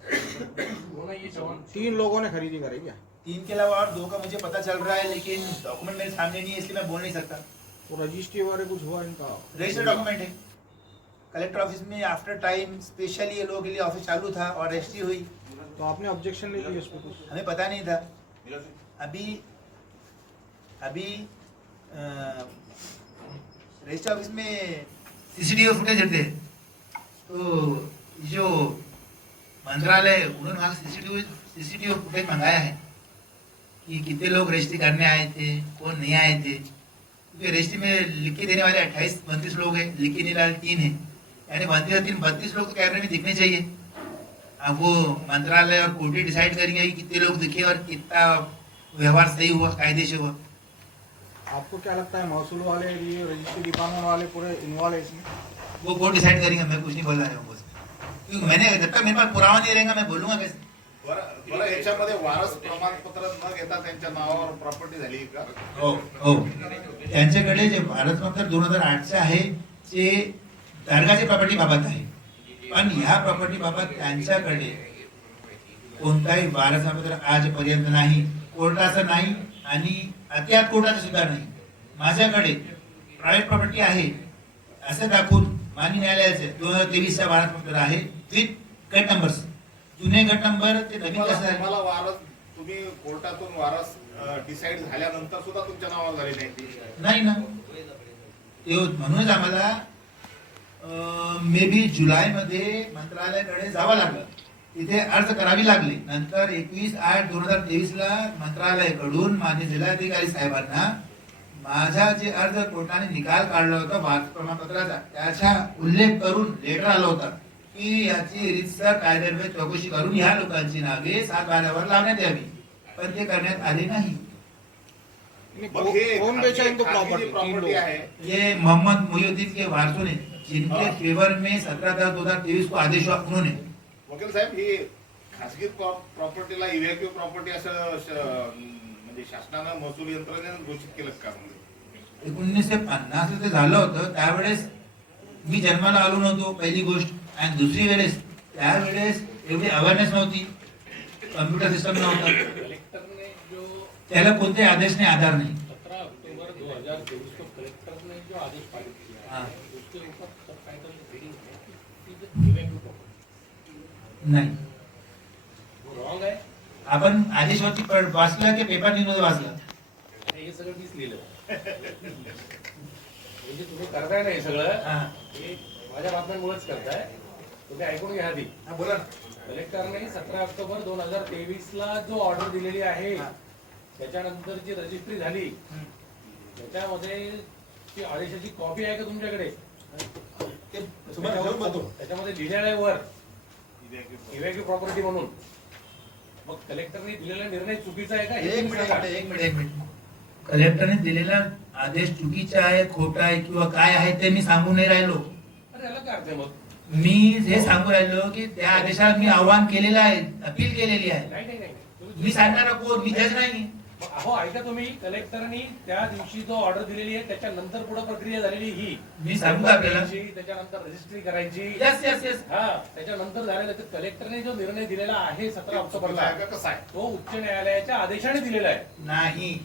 3 लोगों ने खरीदी करी क्या? 3 के अलावा और 2 का मुझे पता चल रहा है, लेकिन डॉक्यूमेंट मेरे सामने नहीं है इसलिए मैं बोल नहीं सकता। तो रजिस्ट्री वगैरह कुछ हुआ इनका? रजिस्टर डॉक्यूमेंट है कलेक्टर ऑफिस में, आफ्टर टाइम स्पेशली ये लोगों के लिए ऑफिस चालू था और रजिस्ट्री हुई। तो आपने ऑब्जेक्शन नहीं लिया उस पर कुछ? हमें पता नहीं था। अभी रजिस्टर ऑफिस में सीसीटीवी फुटेज थे, तो जो मंत्रालय उन्होंने वहाँ सीसीटीवी फुटेज मंगाया है कि कितने लोग रजिस्ट्री करने आए थे, कौन नहीं आए थे। क्योंकि रजिस्ट्री में लिख के देने वाले 28-32 लोग हैं, लिख के नहीं वाले 3 हैं, यानी 32 लोग तो कैमरे में दिखने चाहिए। अब वो मंत्रालय और कोर्ट डिसाइड करेंगे कि कितने लोग दिखे और कितना व्यवहार सही हुआ, कायदे से हुआ। आपको क्या लगता है महसूल वाले ये रजिस्ट्री डिपार्टमेंट वाले पूरे इन्वॉल्व है इसमें? वो कोर्ट डिसाइड करेंगे, मैं कुछ नहीं बोल रहा हूँ क्योंकि मैंने जब तक मेरे पास पुरावा नहीं रहेगा मैं बोलूंगा कैसे. बरं याच्यामध्ये वारस प्रमाणपत्र न घेता त्यांच्या नावावर प्रॉपर्टी झाली का? हो हो, त्यांच्याकडे जे भारत प्रमाणपत्र 2008चे आहे ते दर्गाची प्रॉपर्टी बाबत आहे, पण ह्या प्रॉपर्टी बाबत त्यांच्याकडे कोणताही वारस प्रमाणपत्र आजपर्यंत नाही, कोर्टाचं नाही आणि अत्यात कोर्टाचं सुद्धा नाही. माझ्याकडे प्रायव्हेट प्रॉपर्टी आहे असं दाखवून माननीय न्यायालयाचे 2023चा वारस प्रमाणपत्र आहे विथ गट नंबर्स, जुने गट नंबर ते नवीन कसं आहे. तुम्हाला वारस तुम्ही कोर्टातून वारस डिसाइड झाल्यानंतर सुद्धा तुमच्या नावावर झाली नाही ती? नाही ना, म्हणूनच आम्हाला मे बी जुलैमध्ये मंत्रालयाकडे जावं लागलं, तिथे अर्ज करावी लागली. नंतर 21/8/2023ला मंत्रालयाकडून माननीय जिल्हाधिकारी साहेबांना माझा जे अर्ज कोर्टाने निकाल काढला होता वारस प्रमाणपत्राचा त्याचा उल्लेख करून लेटर आला होता की याची रीतसर कायदेशीर चौकशी करून ह्या लोकांची नावे 7/12 लावण्यात यावी, पण ते करण्यात आले नाही. मग हे कौन बेचा इनको खाजगी प्रॉपर्टी आहे? ये मोहम्मद मुहिउद्दीन के वारसों ने जिनके फेवर में 17/10/2023 को आदेश हुआ उन्होंने. वकील साहेब, ही खासगी प्रॉपर्टीला इव्हॅक्यू प्रॉपर्टी असं म्हणजे शासनानं महसूल यंत्रणेनं घोषित केलं का? 1950 ते झालं होतं त्यावेळेस मी जन्माला आलो नव्हतो पहिली गोष्ट, आणि दुसरी वेळेस त्यावेळेस एवढी अवेअरनेस नव्हती, कम्प्युटर सिस्टम नव्हतं, कलेक्टर ने जो त्याला कोणत्याही आदेश नाही, आधार नाही. 17 अक्टूबर 2023 को कलेक्टर ने जो आदेश पारित किया हाँ. है उसके ऊपर सब टाइटल रीडिंग है कि the evacuation property. नाही. वो रॉंग आहे. आपण आदेशवरती वाचलं की पेपर न्यूज मध्ये वाचलं? हे सगळं मीच लिहिलं. म्हणजे तुम्ही करताय ना हे सगळं, हा. हे माझ्या बातम्यांमुळेच करताय. तुम्ही ऐकून घ्या आधी. हा, बोला ना. कलेक्टरने 17 ऑक्टोबर 2023ला जो ऑर्डर दिलेली आहे त्याच्यानंतर जी रजिस्ट्री झाली त्याच्यामध्ये ती आदेशाची कॉपी आहे का तुमच्याकडे? ते तुम्हाला जाऊन बघतो. त्याच्यामध्ये लिहिलेलं आहे वर इव्हॅक्यू प्रॉपर्टी म्हणून. मग कलेक्टरने दिलेला निर्णय चुकीचा आहे का हे एक तुम्ही सांगा. मिनिट. कलेक्टरने दिलेला आदेश चुकीचा आहे, खोटा आहे किंवा काय आहे ते मी सांगू नाही राहिलो. अरे याला काय अर्थ आहे मग? मी हे सांगू राहिलो की त्या आदेशाला मी आव्हान केलेलं आहे, अपील केलेली आहे. नाही नाही नाही मी सांगणार कोण, मी जज नाही. मग अहो ऐका तुम्ही, कलेक्टरनी त्या दिवशी जो ऑर्डर दिलेली आहे त्याच्यानंतर पुढे प्रक्रिया झालेली ही मी सांगू का आपल्याला? त्याच्यानंतर रजिस्ट्री करायची. यस. हा, त्याच्यानंतर झालेलं तर कलेक्टरने जो निर्णय दिलेला आहे 17 ऑक्टोबरला आहे का कसं आहे? तो उच्च न्यायालयाच्या आदेशाने दिलेला आहे. नाही,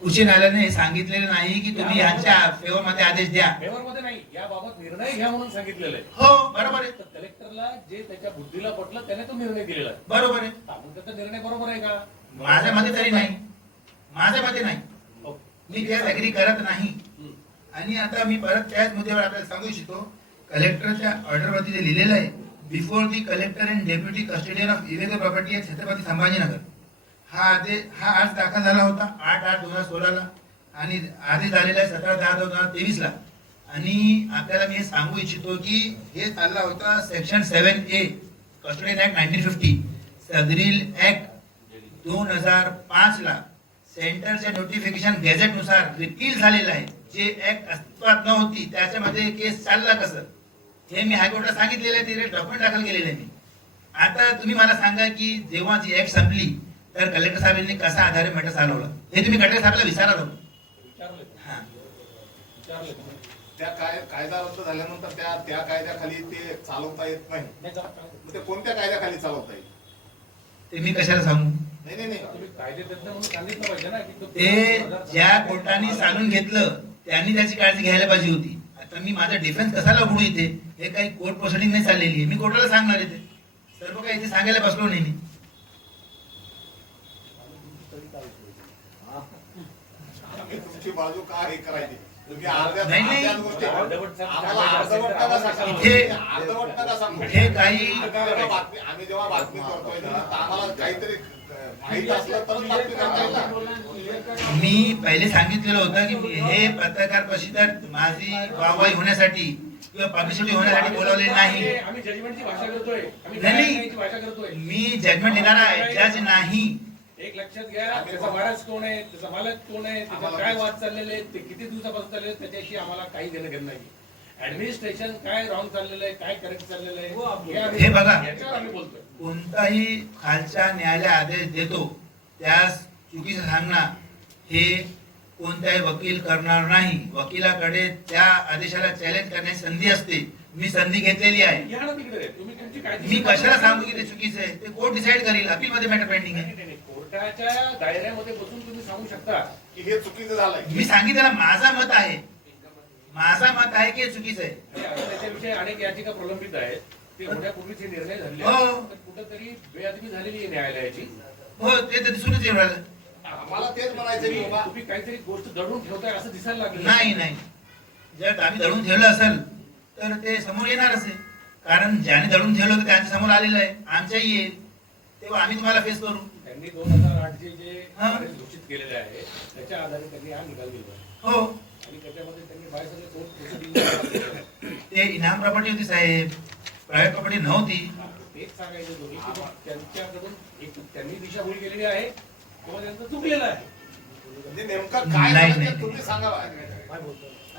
उच्च न्यायालयाने हे सांगितलेलं नाही की तुम्ही यांच्या फेवर मध्ये आदेश द्या. फेवर मध्ये नाही, याबाबत निर्णय घ्या म्हणून सांगितलेलं आहे. हो बरोबर आहे, तर कलेक्टरला जे त्याच्या बुद्धीला पटलं त्याने तो निर्णय दिलेला आहे. बरोबर आहे. मग त्याचा निर्णय बरोबर आहे का? माझ्या मते तरी नाही, माझ्या मते नाही, हो. मी त्यात अग्री करत नाही. आणि आता मी परत त्याच मुद्द्यावर आपल्याला सांगू इच्छितो, कलेक्टरच्या ऑर्डर वरती जे लिहिलेलं आहे, before the collector and deputy custodian of evacuee property at Chhatrapati Sambhajinagar, हा आज दाखल झाला होता 8/8/2016ला आणि आदेश झालेला आहे 17/10/2023ला. आणि आपल्याला मी हे सांगू इच्छितो की हे चालला होता सेक्शन 7A कस्टोडियन ऍक्ट 1950, सदरील ऍक्ट 2005ला सेंटरच्या नोटिफिकेशन गॅझेट नुसार रिपील झालेलं आहे. जे ऍक्ट अस्तित्वात नव्हती त्याच्यामध्ये केस चालला कसं हे मी हायकोर्टात सांगितलेलं आहे, ते डॉक्युमेंट दाखल केलेलं आहे मी. आता तुम्ही मला सांगा की जेव्हा जी ऍक्ट संपली तर कलेक्टर साहेबांनी कसा आधारे मॅटर चालवलं हे तुम्ही कलेक्टर साहेबांना विचारा जाऊ. विचारलं हा, विचारलं का? त्या कायदा रद्द झाल्यानंतर त्या कायद्याखाली ते चालवता येत नाही. नाही चालतं. मग ते कोणत्या कायद्याखाली चालवता येईल? ते मी कशाला सांगू? नाही. तुम्ही कायदेतज्ञ म्हणून सांगितलं पाहिजे ना की तो ते ज्या कोर्टाने चालून घेतलं त्यांनी त्याची काळजी घ्यायला पाहिजे होती. आता मी माझा डिफेन्स कशाला उघडू इथे? हे काही कोर्ट प्रोसिडिंग नाही चाललेली आहे, मी कोर्टाला सांगणार आहे ते सर्व काही इथे सांगायला बसलो नाही मी. आम्ही तुमची बाजू का हे करायची? तुम्ही नाही. अर्ध्याच गोष्टी अर्धवट आम्हाला अर्धवट नका सांगू. इथे- अर्धवट नका सांगू. हे काही आम्ही जेव्हा बातमी करतोय ना, तर आम्हाला काहीतरी माहित असलं तरच बातमी करता येईल. मी पहिले सांगितलेलं होतं की हे पत्रकार परिषद माझी वाहवाही होण्यासाठी किंवा पब्लिसिटी होण्यासाठी बोलवले नाही. आम्ही जजमेंटची भाषा करतोय, आम्ही नाही. न्यायालयाची भाषा करतोय. मी जजमेंट देणारा जज नाही. एक लक्षात घ्या, त्याचा वारस कोण आहे, त्याचा मालक कोण आहे, त्याचा काय वाद चाललेले आहेत, ते किती दिवसापासून चाललेले आहेत, त्याच्याशी आम्हाला काही देणं घेणं नाही. ऍडमिनिस्ट्रेशन काय रॉंग चाललेलं आहे, काय करेक्ट चाललेलं आहे, हे बघा, याच्यावर आम्ही बोलतोय. कोणताही खालचा न्यायालय आदेश देतो त्यास चुकीचं सांगणं हे कोणताही वकील करणार नाही. वकिलाकडे त्या आदेशाला चॅलेंज करण्याची संधी असते. मी संधी घेतलेली आहे. या ना तिकडे, तुम्ही तुमची काळजी मी कशाला सांगू की ते चुकीचं आहे? ते कोर्ट डिसाईड करेल. अपील मध्ये मॅटर पेंडिंग आहे. नाही, कोर्टाच्या दायऱ्यामध्ये बसून तुम्ही सांगू शकता. की हे चुकीचं झालंय. मी सांगितलं माझा मत आहे. माझा मत आहे की हे चुकीचं आहे. आणि आता त्याच्याविषयी अनेक याचिका प्रलंबित आहेत. ते होण्यापूर्वीच हे निर्णय झालेले हो. आहेत. तर कुठंतरी बेअदबी झालेली आहे न्यायालयाची. हो, ते तर दिसूनच येऊ राहिलं. आम्हाला तेच म्हणायचं की बाबा तुम्ही काहीतरी गोष्ट दडून ठेवताय असं दिसायला लागलं. नाही नाही, जर आम्ही दडून ठेवलं असेल तर ते समोर येणारच आहे. कारण ज्याने दडून ठेवलं होतं त्यांच्या समोर आलेलं आहे. आमच्याही येईल, तेव्हा आम्ही तुम्हाला फेस करू. त्यांनी 2008 जे हा. आदेश घोषित केलेले आहे त्याच्या आधारे त्यांनी हा निकाल दिला आहे. हो, आणि त्याच्यामध्ये त्यांनी बाहेर सगळे कोर्ट प्रोसिडिंग ते इनाम प्रॉपर्टी होती साहेब, प्रायव्हेट प्रॉपर्टी नव्हती. तेच सांगायचं दोन्ही की त्यांच्याकडून एक त्यांनी दिशाभूल केलेली आहे किंवा त्यांचं चुकलेलं आहे. म्हणजे नेमकं काय नाही, झालं ते नाही. तुम्ही सांगा बा.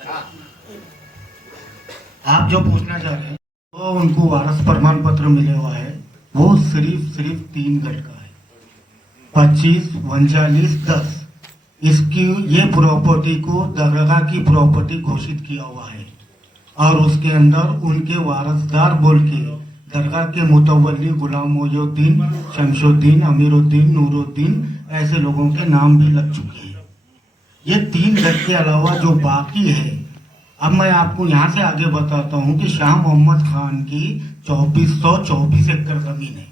हा. आप जो पूछना चाह रहे हैं वो उनको वारस प्रमाण पत्र मिले हुआ है, वो सिर्फ 3 गट का है, 25, 39, 10। इसकी ये प्रॉपर्टी को दरगाह की प्रॉपर्टी घोषित किया हुआ है और उसके अंदर उनके वारसदार बोल के दरगाह के मुतवल्ली गुलाम मोजुद्दीन, शमशुद्दीन, अमीरुद्दीन, नूरुद्दीन ऐसे लोगों के नाम भी लग चुके हैं। ये 3 गट के अलावा जो बाकी है, अब मैं आपको यहाँ से आगे बताता हूँ कि शाह मोहम्मद खान की 2424 एकड़ जमीन है।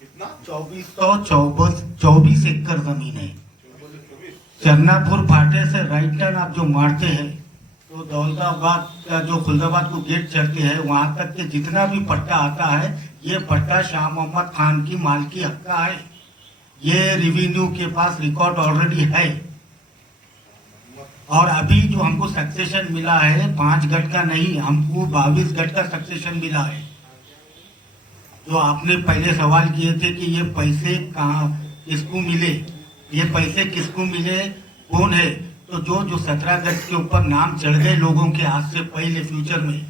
कितना 2424 एकड़ जमीन है। चरनापुर फाटे से राइट टर्न आप जो मारते हैं तो दौलताबाद का जो खुलदाबाद को गेट चढ़ते हैं वहां तक के जितना भी पट्टा आता है ये पट्टा शाह मोहम्मद खान की मालकी हक का है। ये रेवेन्यू के पास रिकॉर्ड ऑलरेडी है और अभी जो हमको सक्सेशन मिला है 5 गट का नहीं, हमको 22 गट का सक्सेशन मिला है। जो आपने पहले सवाल किए थे कि ये पैसे कहाँ किसको मिले, ये पैसे किसको मिले, कौन है, तो जो 17 गट के ऊपर नाम चढ़ गए लोगों के हाथ से पहले फ्यूचर में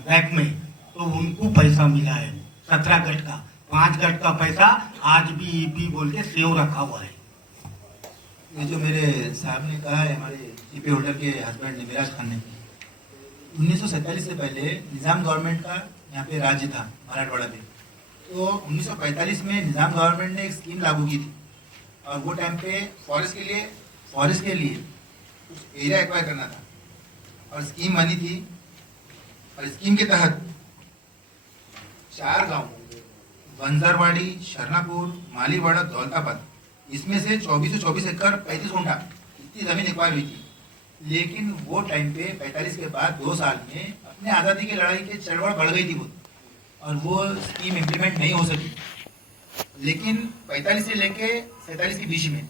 बैक में, तो उनको पैसा मिला है 17 गट का। 5 गट का पैसा आज भी ईपी बोल के सेव रखा हुआ है। ये जो मेरे साहब ने कहा है, हमारे ईपी होल्डर के हस्बैंड ने, मिराज खान ने, 1947 से पहले निज़ाम गवर्नमेंट का यहाँ पे राज्य था मराठवाड़ा पे। तो 1945 में निज़ाम गवर्नमेंट ने एक स्कीम लागू की थी और वो टाइम पे फॉरेस्ट के लिए कुछ एरिया एक्वायर करना था और स्कीम बनी थी। और स्कीम के तहत 4 गांव, बंजरवाड़ी, शरनापुर, मालीवाड़ा, दौलताबाद, इसमें से 2424 एकड़ 35 गुंठा इतनी जमीन एक्वायर हुई थी। लेकिन वो टाइम पे 45 के बाद 2 साल में अपने आज़ादी की लड़ाई की चढ़वड़ बढ़ गई थी वो, और वो स्कीम इम्प्लीमेंट नहीं हो सकी। लेकिन 45 से लेके 47 के बीच में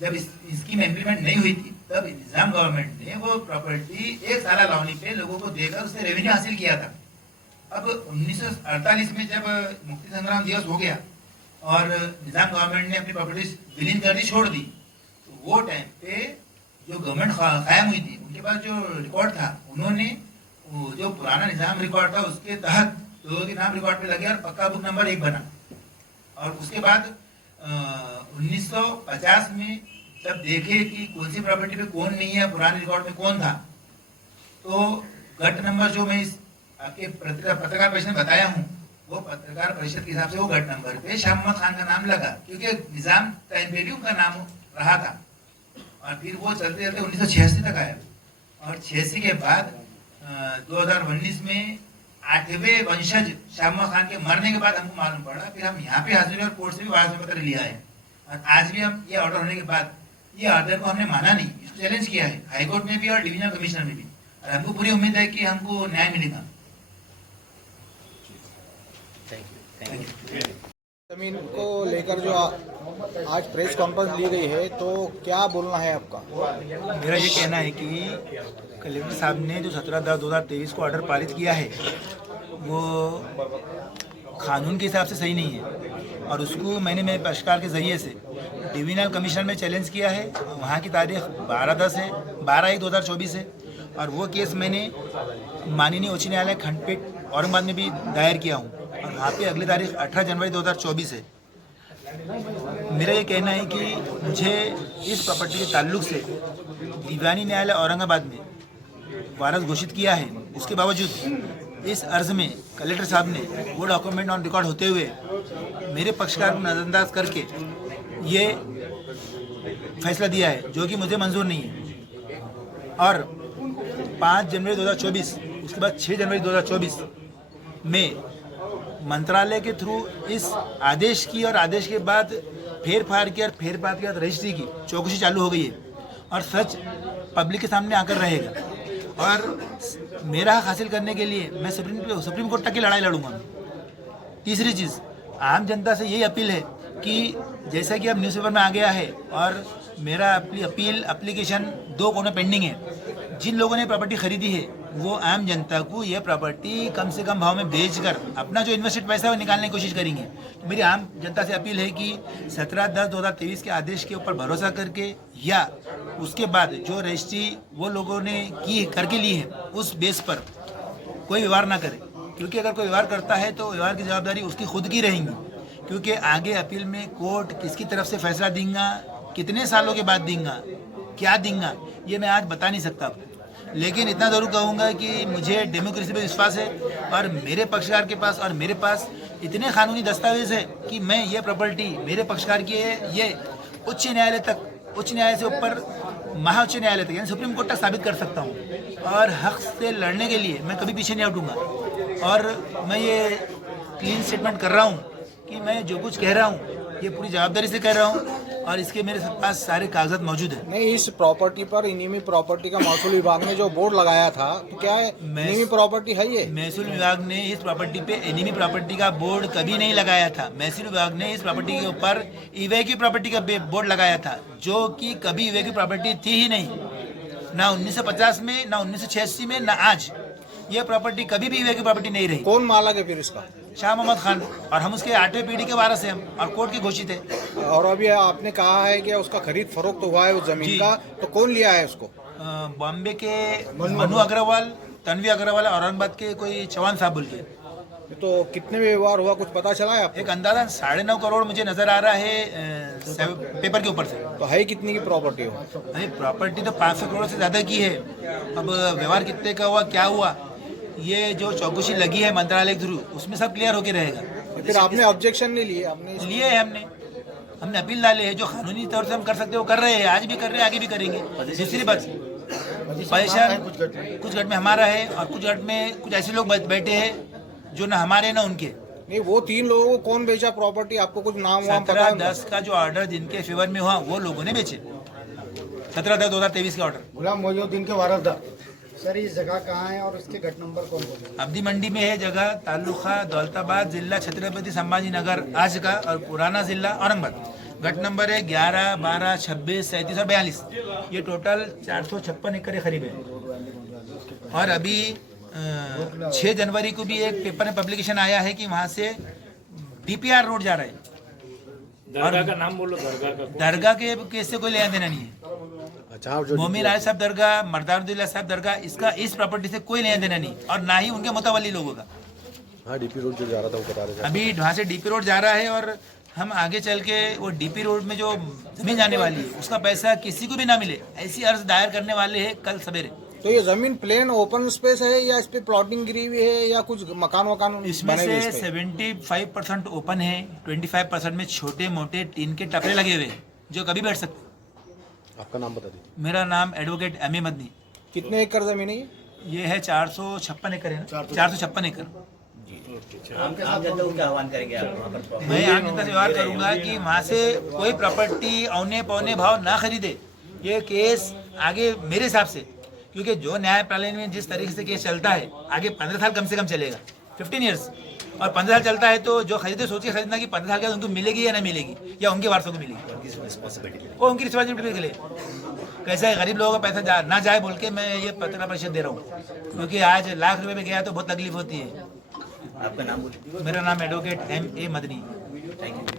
जब स्कीम इम्प्लीमेंट नहीं हुई थी तब निज़ाम गवर्नमेंट ने वो प्रॉपर्टी 1 साल लावनी पे लोगों को देकर उससे रेवेन्यू हासिल किया था। अब 1948 में जब मुक्ति संग्राम दिवस हो गया और निज़ाम गवर्नमेंट ने अपनी प्रॉपर्टीज विलीन कर दी, छोड़ दी, तो वो टाइम पे जो गवर्नमेंट कायम हुई थी उनके पास जो रिकॉर्ड था, उन्होंने जो पुराना निज़ाम रिकॉर्ड था उसके तहत लोगों के नाम रिकॉर्ड पे लगे और पक्का बुक नंबर 1 बना। और उसके बाद 1950 में जब देखे कि कौन सी प्रॉपर्टी पे कौन नहीं है, पुराने रिकॉर्ड में कौन था, तो गट नंबर जो मैं इस आपके पत्रकार परिषद में बताया हूँ, वो पत्रकार परिषद के हिसाब से वो गट नंबर पे शाह मोहम्मद खान का नाम लगा, क्योंकि निज़ाम टाइम पे भी उनका नाम रहा था। और फिर वो चलते चलते 1986 तक आया और 86 के बाद 2019 में 8वें वंशज शाह मोहम्मद खान के मरने के बाद हमको मालूम पड़ा। फिर हम यहाँ पे हाजिर हुए और कोर्ट से भी वारस पत्र लिया है और आज भी हम ये ऑर्डर होने के बाद ये ऑर्डर को हमने माना नहीं, इसको चैलेंज किया है हाईकोर्ट में भी और डिवीजनल कमिश्नर में भी, और हमको पूरी उम्मीद है कि हमको न्याय मिलेगा। जमीन को लेकर जो आज प्रेस कॉन्फ्रेंस ली गई है, तो क्या बोलना है आपका? मेरा ये कहना है कि कलेक्टर साहब ने जो 17/10/2023 को ऑर्डर पारित किया है वो कानून के हिसाब से सही नहीं है और उसको मैंने मेरे पक्षकार के ज़रिए से डिविजनल कमिश्नर में चैलेंज किया है। वहाँ की तारीख 12/10 है, 12/1/2024 है। और वो केस मैंने माननीय उच्च न्यायालय खंडपीठ औरंगाबाद में भी दायर किया हूँ और वहाँ पे अगली तारीख 18 जनवरी 2024 है। मेरा ये कहना है कि मुझे इस प्रॉपर्टी के ताल्लुक से दीवानी न्यायालय औरंगाबाद में वारस घोषित किया है। उसके बावजूद इस अर्ज में कलेक्टर साहब ने वो डॉक्यूमेंट ऑन रिकॉर्ड होते हुए मेरे पक्षकार को नज़रअंदाज करके ये फैसला दिया है जो कि मुझे मंजूर नहीं है। और 5 जनवरी 2024 उसके बाद 6 जनवरी 2024 में मंत्रालय के थ्रू इस आदेश की और आदेश के बाद फेर फार की और फेर फार के बाद रजिस्ट्री की चौकसी चालू हो गई है और सच पब्लिक के सामने आकर रहेगा। और मेरा हक हासिल करने के लिए मैं सुप्रीम कोर्ट तक की लड़ाई लड़ूंगा। तीसरी चीज़, आम जनता से यही अपील है कि जैसा कि अब न्यूज़पेपर में आ गया है और मेरा अपील एप्लीकेशन 2 कोनों पेंडिंग है। जिन लोगों ने प्रॉपर्टी खरीदी है वो आम जनता को यह प्रॉपर्टी कम से कम भाव में बेचकर अपना जो इन्वेस्टेड पैसा है वो निकालने की कोशिश करेंगे। तो मेरी आम जनता से अपील है कि 17/10/2023 के आदेश के ऊपर भरोसा करके या उसके बाद जो रजिस्ट्री वो लोगों ने करके ली है उस बेस पर कोई व्यवहार ना करे, क्योंकि अगर कोई व्यवहार करता है तो व्यवहार की जवाबदारी उसकी खुद की रहेगी। क्योंकि आगे अपील में कोर्ट किसकी तरफ से फैसला देगा, कितने सालों के बाद देगा, क्या देगा, ये मैं आज बता नहीं सकता। लेकिन इतना ज़रूर कहूँगा कि मुझे डेमोक्रेसी पे विश्वास है और मेरे पक्षकार के पास और मेरे पास इतने कानूनी दस्तावेज है कि मैं ये प्रॉपर्टी मेरे पक्षकार की है, ये उच्च न्यायालय तक, उच्च न्यायालय से ऊपर महाउच्च न्यायालय तक यानी सुप्रीम कोर्ट तक साबित कर सकता हूँ। और हक से लड़ने के लिए मैं कभी पीछे नहीं हटूँगा। और मैं ये क्लीन स्टेटमेंट कर रहा हूँ कि मैं जो कुछ कह रहा हूँ ये पूरी जवाबदारी से कह रहा हूँ और इसके मेरे पास सारे कागजात मौजूद हैं। नहीं, इस प्रॉपर्टी पर इनिमी प्रॉपर्टी का महसूल विभाग ने जो बोर्ड लगाया था तो क्या है इनिमी प्रॉपर्टी है ये? महसूल विभाग ने इस प्रॉपर्टी पे एनिमी प्रॉपर्टी का बोर्ड कभी नहीं लगाया था। महसूल विभाग ने इस प्रॉपर्टी के ऊपर इवेक्यू प्रॉपर्टी का बोर्ड लगाया था जो कि कभी इवेक्यू प्रॉपर्टी थी ही नहीं, ना 1950 में, ना 1986 में, ना आज। ये प्रॉपर्टी कभी भी इवेक्यू प्रॉपर्टी नहीं रही। कौन मालक है फिर इसका? शाह मोहम्मद खान, और हम उसके 8वें पीढ़ी के वारिस हैं हम और कोर्ट की घोषित है। और अभी आपने कहा है कि उसका खरीद फरोख्त हुआ है उस जमीन का, तो कौन लिया है उसको? बॉम्बे के मनु अग्रवाल, तन्वी अग्रवाल, औरंगाबाद के कोई चौहान साहब बोल के। तो कितने में व्यवहार हुआ कुछ पता चला है आपको? एक अंदाजा 9.5 करोड़ मुझे नजर आ रहा है पेपर के ऊपर से। तो है कितनी की प्रॉपर्टी हो? नहीं, प्रॉपर्टी तो 500 करोड़ से ज़्यादा की है। अब व्यवहार कितने का हुआ, क्या हुआ, ये जो चौकसी लगी है मंत्रालय के थ्रू उसमें सब क्लियर होके रहेगा। फिर आपने ऑब्जेक्शन नहीं लिए? आपने लिए है, हमने अपील डाले है। जो कानूनी तौर से हम कर सकते हैं वो कर रहे हैं, आज भी कर रहे हैं, आगे भी करेंगे। दूसरी बात, परेशान कुछ गट में हमारा है और कुछ गट में कुछ ऐसे लोग बैठे हैं जो ना हमारे ना उनके। नहीं, वो 3 लोगों को कौन बेचा प्रॉपर्टी? आपको कुछ नाम वाम पता है? 17/10 का जो ऑर्डर जिनके फेवर में हुआ वो लोगों ने बेचे। 17/10/2023 का ऑर्डर। गुलाम मोइनुद्दीन के वारसदार। सर, ये जगह कहाँ है और इसके घट नंबर कौन कौन है? अब्दी मंडी में है जगह, तालुका दौलताबाद, जिला छत्रपति संभाजी नगर आज का, और पुराना जिला औरंगाबाद। घट नंबर है 11, 12, 26, 37 और 42। ये टोटल 456 एकड़ करीब है। और अभी 6 जनवरी को भी एक पेपर में पब्लिकेशन आया है कि वहाँ से DPR रोड जा रहा है। दरगाह का नाम बोलो, दरगाह का। दरगाह के केस से कोई लेना देना नहीं है। अच्छा, मोमिन आल साहब दरगाह, मर्दारुद्दौला साहब दरगाह, इसका इस प्रॉपर्टी से कोई लेना देना नहीं और ना ही उनके मुतवल्ली लोगों का। हाँ, DP रोड जो जा रहा था वो बता रहे थे। अभी वहाँ से DP रोड जा रहा है और हम आगे चल के वो DP रोड में जो जमीन जाने वाली है उसका पैसा किसी को भी ना मिले, ऐसी अर्ज दायर करने वाले हैं कल सवेरे। तो ये जमीन प्लेन ओपन स्पेस है या इस पे प्लॉटिंग गिरी हुई है या कुछ मकान वकान इसमें बने हुए से इस पे? 75% ओपन है, 25% में छोटे मोटे टीन के टपरे लगे हुए हैं जो कभी बैठ सकते। आपका नाम बता दीजिए। मेरा नाम एडवोकेट एम ए मदनी। कितने एकड़ जमीन है ये है 456 एकड़ है ना, 456 एकड़। आम जनता को क्या आह्वान करेंगे आप वहाँ पर? मैं आम जनता से व्यवहार करूंगा कि वहाँ से कोई प्रॉपर्टी औने पौने भाव ना खरीदे। ये केस आगे मेरे हिसाब से, क्योंकि जो न्यायपालिका में जिस तरीके से केस चलता है आगे 15 साल कम से कम चलेगा, 15 ईयर्स। और 15 साल चलता है तो जो खरीदे सोचिए खरीदना कि 15 साल के बाद उनको मिलेगी या नहीं मिलेगी या उनके वारसों को मिलेगी। वो उनकी रिस्पॉन्सिबिलिटी के लिए कैसा है, गरीब लोगों का पैसा ना जाए बोल के मैं ये पत्रकार परिषद दे रहा हूँ, क्योंकि आज लाख रुपए में गया तो बहुत तकलीफ होती है। आपका नाम बोलिए। मेरा नाम advocate M A Madani. Thank you.